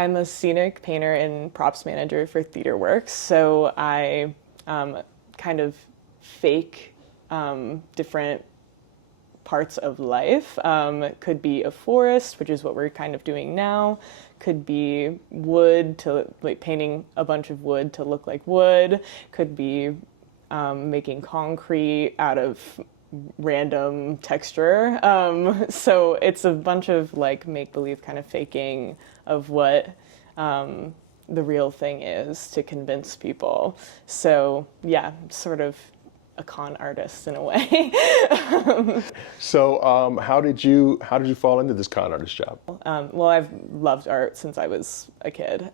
I'm a scenic painter and props manager for Theater Works, so I kind of fake different parts of life. It could be a forest, which is what we're kind of doing now. Could be wood, to like painting a bunch of wood to look like wood. Could be making concrete out of random texture. So it's a bunch of like make-believe kind of faking of what the real thing is to convince people. So yeah, sort of a con artist in a way. So how did you fall into this con artist job? Well, I've loved art since I was a kid.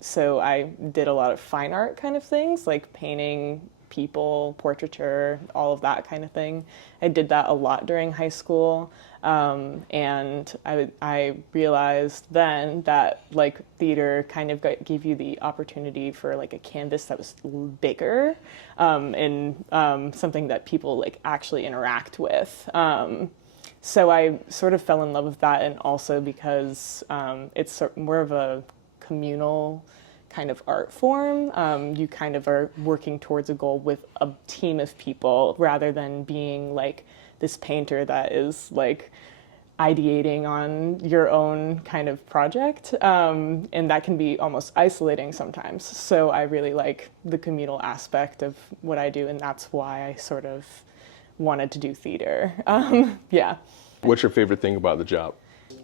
So I did a lot of fine art kind of things, like painting people, portraiture, all of that kind of thing. I did that a lot during high school. And I realized then that like theater kind of gave you the opportunity for like a canvas that was bigger, and something that people like actually interact with. So I sort of fell in love with that, and also because it's more of a communal kind of art form. You kind of are working towards a goal with a team of people rather than being like this painter that is like ideating on your own kind of project. And that can be almost isolating sometimes. So I really like the communal aspect of what I do, and that's why I sort of wanted to do theater. Yeah. What's your favorite thing about the job?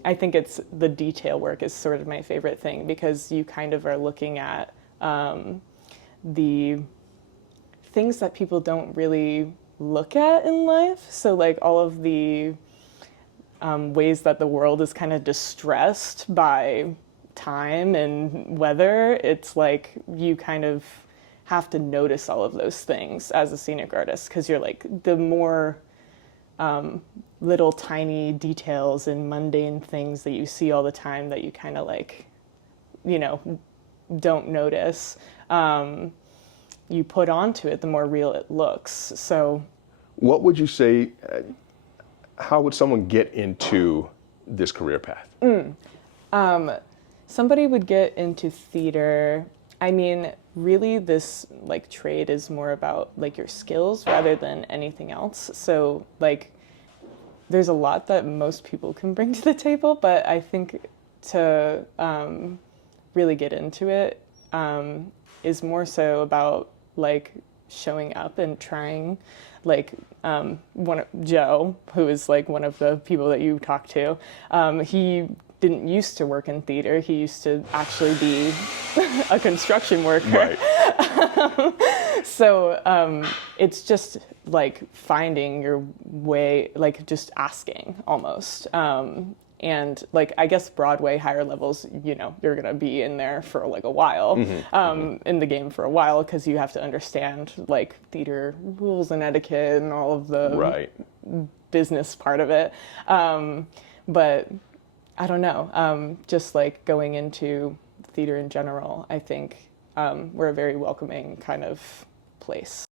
I think it's the detail work is sort of my favorite thing, because you kind of are looking at the things that people don't really look at in life. So like all of the ways that the world is kind of distressed by time and weather, it's like you kind of have to notice all of those things as a scenic artist, because you're like the more little tiny details and mundane things that you see all the time that you kind of like, you know, don't notice, you put onto it, the more real it looks. So what would you say, how would someone get into this career path? Somebody would get into theater. I mean, really this like trade is more about like your skills rather than anything else. So like there's a lot that most people can bring to the table, but I think to really get into it is more so about like showing up and trying. Like Joe, who is like one of the people that you talk to, he didn't used to work in theater. He used to actually be a construction worker. Right. So it's just like finding your way, like just asking almost. And like, I guess Broadway higher levels, you know, you're going to be in there for like a while, in the game for a while, because you have to understand like theater rules and etiquette and all of the business part of it. But I don't know, just like going into theater in general, I think we're a very welcoming kind of place.